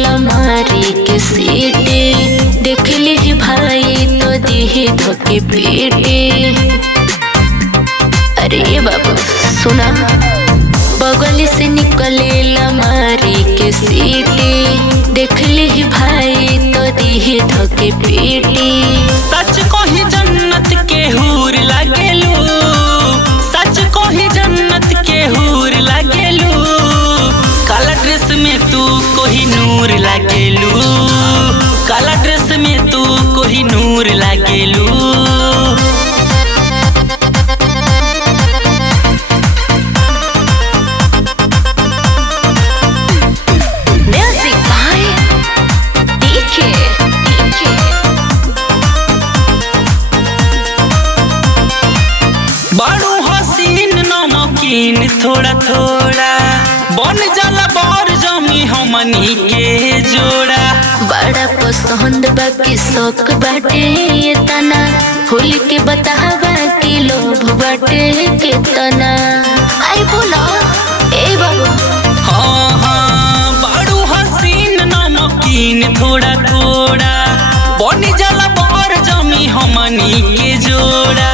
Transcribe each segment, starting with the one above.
लमारी के सीटे देख ली भाई तो दी धोके पीटे। अरे बाबू सुना, बगल से निकले लमारी के सीटे देख ली भाई तो दी धोके पीटे। सच को ही जन्नत के हूर लागेलू, सच को ही जन्नत के हूर लागेलू। काला ड्रेस में तू कोही नूर लागेलू, काला ड्रेस में तू कोही नूर लागेलू। बड़ू हसीन नमकीन थोड़ा थोड़ा बन जाला बर जमी हमनी के जोड़ा। बड़ा पसंद बाकी शौक बाटे ये तना, होली के बतावा कि लोभ बाटे के तना। आई बोलो ए बाबू। हाँ हाँ बड़ू हसीन नमकीन थोड़ा थोड़ा बन जाला बर जमी हमनी के जोड़ा।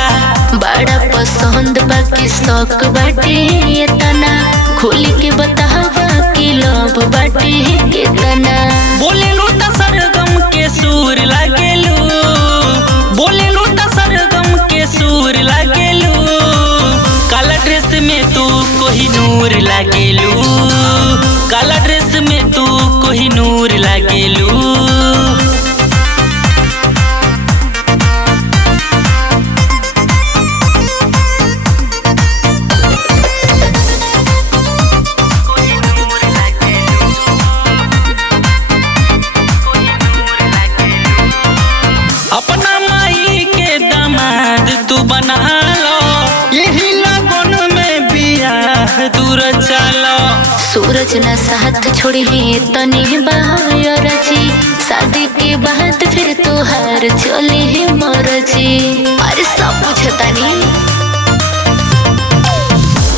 बड़ा पसंद बाकी शौक बाटे ये तना, खोल के बतावा कि लोभ बाटे के तना। बोले लूटा सरगम के सूर लागेलू, बोले लूटा सरगम के सूर लागेलू। काला ड्रेस में तू कोही नूर लागेलू, काला ड्रेस में तू कोही नूर लागेलू। अपना माई के दामाद तू बना लो, यही लगन में बियाह दूर चलो। सूरज न साथ छोड़ी है तनी बाहर जी, शादी के बाद फिर तोहार चले है मरजी। अरे सब पूछता नहीं।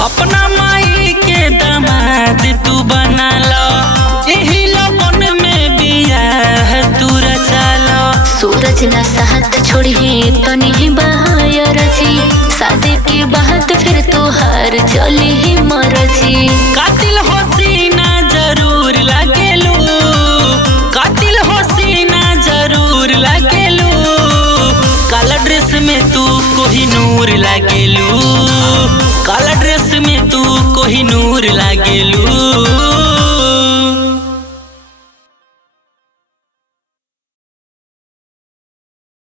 अपना माई के दामाद तू बना लो, यही लगन में बियाह दूर चलो। सूरज न साथ छोड़ी है तनी बाहर जी, शादी के बाद फिर तोहार चले है मरजी। कातिल हसीना जरूर लागेलू, कातिल हसीना जरूर लागेलू। काला ड्रेस में तू कोही नूर लागेलू, काला ड्रेस में तू कोही नूर लागेलू।